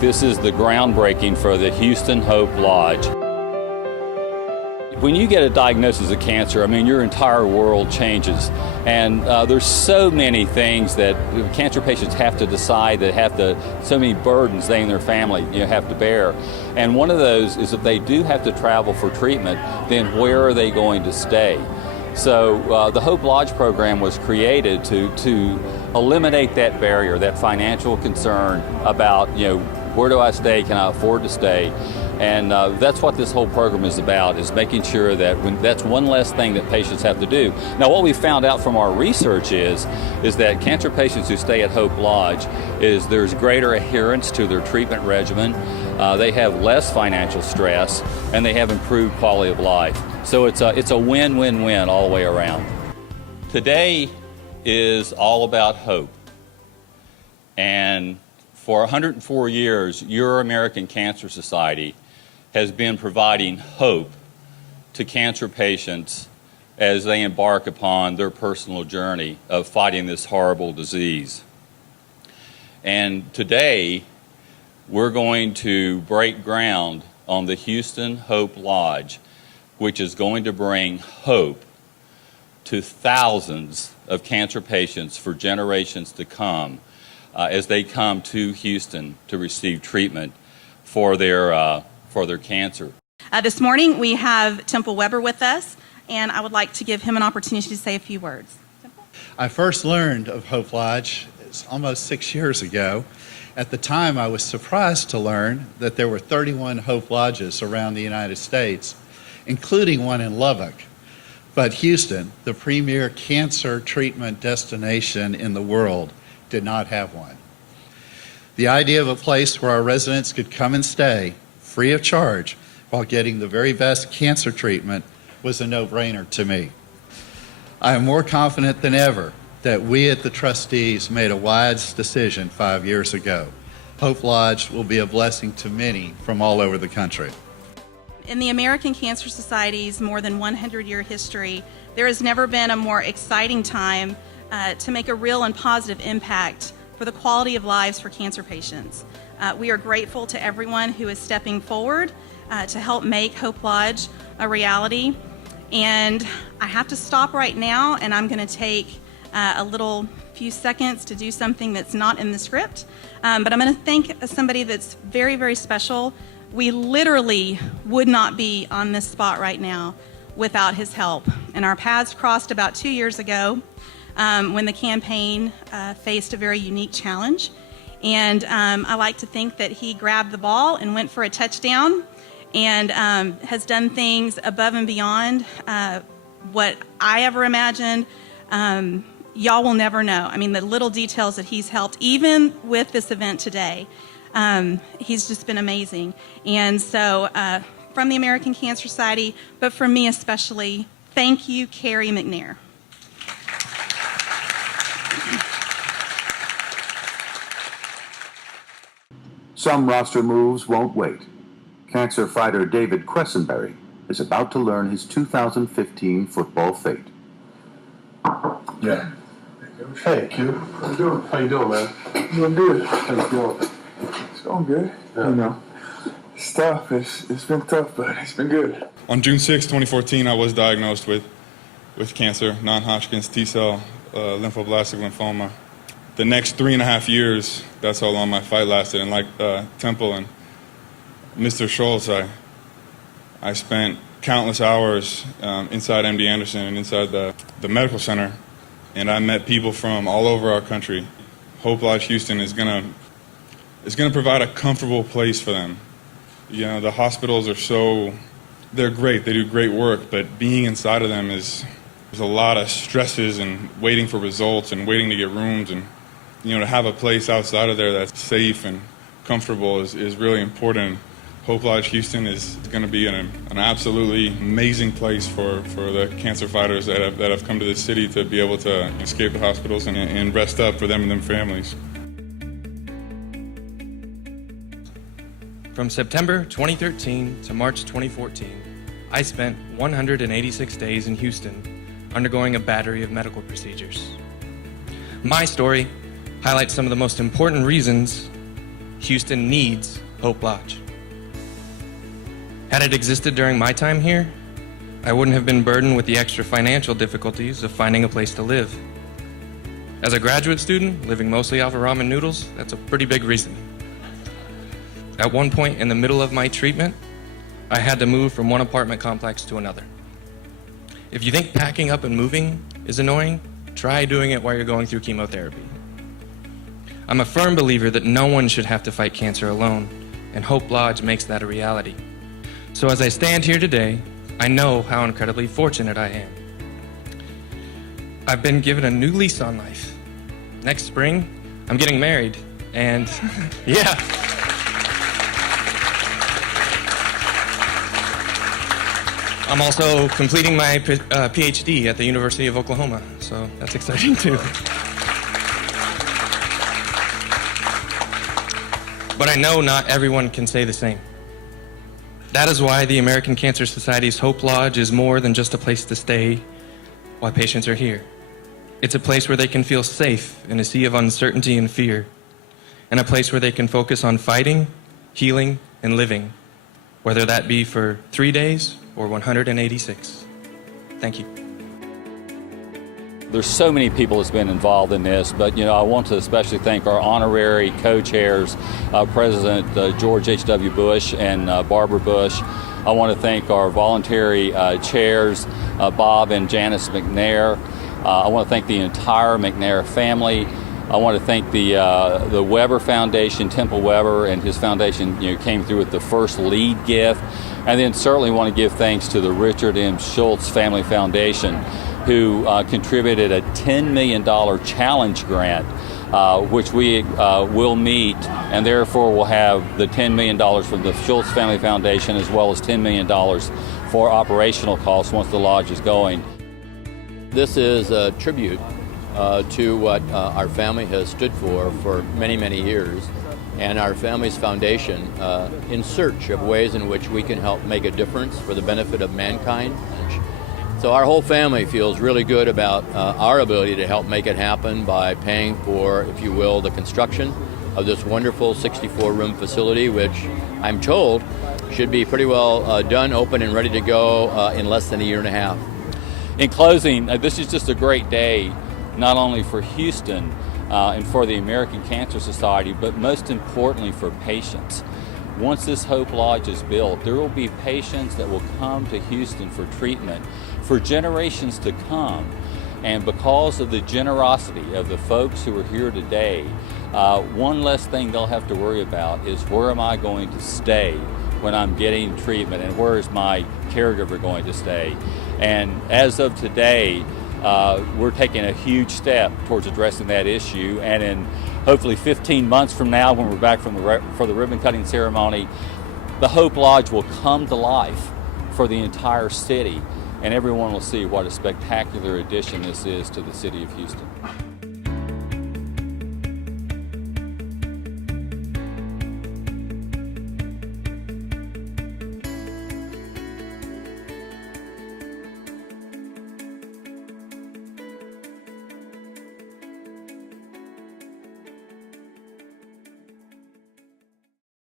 This is the groundbreaking for the Houston Hope Lodge. When you get a diagnosis of cancer, I mean, your entire world changes. And there's so many things that cancer patients have to decide, so many burdens they and their family have to bear. And one of those is if they do have to travel for treatment, then where are they going to stay? So the Hope Lodge program was created to eliminate that barrier, that financial concern about, where do I stay, can I afford to stay? And that's what this whole program is about, is making sure that that's one less thing that patients have to do. Now, what we found out from our research is that cancer patients who stay at Hope Lodge, there's greater adherence to their treatment regimen, they have less financial stress, and they have improved quality of life. So it's a win-win-win all the way around. Today is all about hope. And for 104 years, your American Cancer Society has been providing hope to cancer patients as they embark upon their personal journey of fighting this horrible disease. And today, we're going to break ground on the Houston Hope Lodge, which is going to bring hope to thousands of cancer patients for generations to come as they come to Houston to receive treatment for their cancer. This morning we have Temple Weber with us, and I would like to give him an opportunity to say a few words. Temple? I first learned of Hope Lodge almost 6 years ago. At the time, I was surprised to learn that there were 31 Hope Lodges around the United States, including one in Lubbock. But Houston, the premier cancer treatment destination in the world, did not have one. The idea of a place where our residents could come and stay free of charge while getting the very best cancer treatment was a no-brainer to me. I am more confident than ever that we at the trustees made a wise decision 5 years ago. Hope Lodge will be a blessing to many from all over the country. In the American Cancer Society's more than 100-year history, there has never been a more exciting time to make a real and positive impact for the quality of lives for cancer patients. We are grateful to everyone who is stepping forward to help make Hope Lodge a reality. And I have to stop right now, and I'm going to take a few seconds to do something that's not in the script. But I'm going to thank somebody that's very, very special. We literally would not be on this spot right now without his help. And our paths crossed about 2 years ago when the campaign faced a very unique challenge. And I like to think that he grabbed the ball and went for a touchdown and has done things above and beyond what I ever imagined. Y'all will never know. I mean, the little details that he's helped, even with this event today, he's just been amazing. And so from the American Cancer Society, but from me especially, thank you, Carrie McNair. Some roster moves won't wait. Cancer fighter David Cressenberry is about to learn his 2015 football fate. Yeah. Hey, Q. How you doing? How you doing, man? Doing good. How's it going? It's going good. Yeah. You know, it's tough. It's been tough, but it's been good. On June 6, 2014, I was diagnosed with cancer, non-Hodgkin's T-cell lymphoblastic lymphoma. The next 3.5 years, that's how long my fight lasted. And like Temple and Mr. Schulze, I spent countless hours inside MD Anderson and inside the medical center, and I met people from all over our country. Hope Lodge Houston is gonna provide a comfortable place for them. You know, the hospitals they're great, they do great work, but being inside of them there's a lot of stresses and waiting for results and waiting to get rooms, and to have a place outside of there that's safe and comfortable is really important. Hope Lodge Houston is going to be an absolutely amazing place for the cancer fighters that have come to this city to be able to escape the hospitals and rest up for them and their families. From September 2013 to March 2014, I spent 186 days in Houston undergoing a battery of medical procedures. My story highlights some of the most important reasons Houston needs Hope Lodge. Had it existed during my time here, I wouldn't have been burdened with the extra financial difficulties of finding a place to live. As a graduate student, living mostly off of ramen noodles, that's a pretty big reason. At one point in the middle of my treatment, I had to move from one apartment complex to another. If you think packing up and moving is annoying, try doing it while you're going through chemotherapy. I'm a firm believer that no one should have to fight cancer alone, and Hope Lodge makes that a reality. So as I stand here today, I know how incredibly fortunate I am. I've been given a new lease on life. Next spring, I'm getting married, and yeah. I'm also completing my PhD at the University of Oklahoma, so that's exciting too. But I know not everyone can say the same. That is why the American Cancer Society's Hope Lodge is more than just a place to stay while patients are here. It's a place where they can feel safe in a sea of uncertainty and fear, and a place where they can focus on fighting, healing, and living, whether that be for 3 days or 186. Thank you. There's so many people that's been involved in this, but I want to especially thank our honorary co-chairs, President George H.W. Bush and Barbara Bush. I want to thank our voluntary chairs, Bob and Janice McNair. I want to thank the entire McNair family. I want to thank the Weber Foundation, Temple Weber and his foundation came through with the first lead gift. And then certainly want to give thanks to the Richard M. Schulze Family Foundation, who contributed a $10 million challenge grant, which we will meet, and therefore will have the $10 million from the Schulze Family Foundation as well as $10 million for operational costs once the lodge is going. This is a tribute to what our family has stood for many, many years, and our family's foundation in search of ways in which we can help make a difference for the benefit of mankind. So our whole family feels really good about our ability to help make it happen by paying for, if you will, the construction of this wonderful 64-room facility, which I'm told should be pretty well done, open, and ready to go in less than a year and a half. In closing, this is just a great day, not only for Houston and for the American Cancer Society, but most importantly for patients. Once this Hope Lodge is built, there will be patients that will come to Houston for treatment for generations to come. And because of the generosity of the folks who are here today, one less thing they'll have to worry about is where am I going to stay when I'm getting treatment, and where is my caregiver going to stay? And as of today, we're taking a huge step towards addressing that issue, and in hopefully 15 months from now, when we're back for the ribbon cutting ceremony, the Hope Lodge will come to life for the entire city, and everyone will see what a spectacular addition this is to the city of Houston.